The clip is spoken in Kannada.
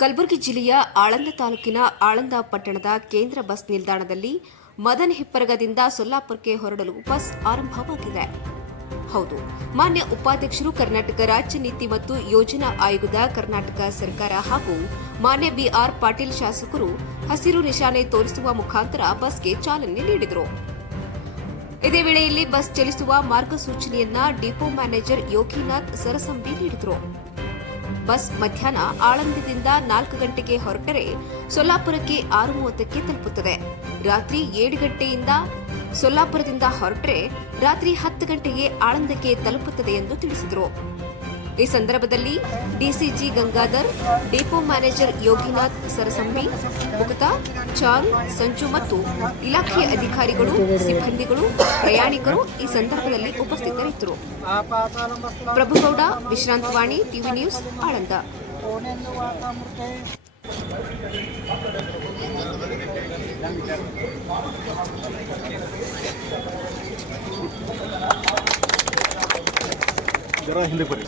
ಕಲಬುರಗಿ ಜಿಲ್ಲೆಯ ಆಳಂದ ತಾಲೂಕಿನ ಆಳಂದ ಪಟ್ಟಣದ ಕೇಂದ್ರ ಬಸ್ ನಿಲ್ದಾಣದಲ್ಲಿ ಮದನ್ ಹಿಪ್ಪರಗದಿಂದ ಸೊಲ್ಲಾಪುರಕ್ಕೆ ಹೊರಡಲು ಬಸ್ ಆರಂಭವಾಗಿದೆ. ಹೌದು, ಮಾನ್ಯ ಉಪಾಧ್ಯಕ್ಷರು ಕರ್ನಾಟಕ ರಾಜ್ಯ ನೀತಿ ಮತ್ತು ಯೋಜನಾ ಆಯೋಗದ ಕರ್ನಾಟಕ ಸರ್ಕಾರ ಹಾಗೂ ಮಾನ್ಯ ಬಿಆರ್ ಪಾಟೀಲ್ ಶಾಸಕರು ಹಸಿರು ನಿಶಾನೆ ತೋರಿಸುವ ಮುಖಾಂತರ ಬಸ್ಗೆ ಚಾಲನೆ ನೀಡಿದರು. ಇದೇ ವೇಳೆಯಲ್ಲಿ ಬಸ್ ಚಲಿಸುವ ಮಾರ್ಗಸೂಚನೆಯನ್ನ ಡಿಪೋ ಮ್ಯಾನೇಜರ್ ಯೋಗಿನಾಥ್ ಸರಸಂಬಿ ನೀಡಿದರು. ಬಸ್ ಮಧ್ಯಾಹ್ನ ಆಳಂದದಿಂದ ನಾಲ್ಕು ಗಂಟೆಗೆ ಹೊರಟರೆ ಸೊಲ್ಲಾಪುರಕ್ಕೆ ಆರು ಮೂವತ್ತಕ್ಕೆ ತಲುಪುತ್ತದೆ. ರಾತ್ರಿ ಏಳು ಗಂಟೆಯಿಂದ ಸೊಲ್ಲಾಪುರದಿಂದ ಹೊರಟರೆ ರಾತ್ರಿ ಹತ್ತು ಗಂಟೆಗೆ ಆಳಂದಕ್ಕೆ ತಲುಪುತ್ತದೆ ಎಂದು ತಿಳಿಸಿದರು. ಈ ಸಂದರ್ಭದಲ್ಲಿ DCG Gangadhar, depot manager Yoginath Sarasambi, Mukta, Charu, Sanchu ಮತ್ತು ಇಲಾಖೆಯ ಅಧಿಕಾರಿಗಳು, ಸಿಬ್ಬಂದಿಗಳು, ಪ್ರಯಾಣಿಕರು ಈ ಸಂದರ್ಭದಲ್ಲಿ ಉಪಸ್ಥಿತರಿದ್ದರು. ಪ್ರಭುಗೌಡ ವಿಶ್ರಾಂತವಾಣಿ ಟಿವಿ ನ್ಯೂಸ್ ಆಳಂದ जरा हिंदी पर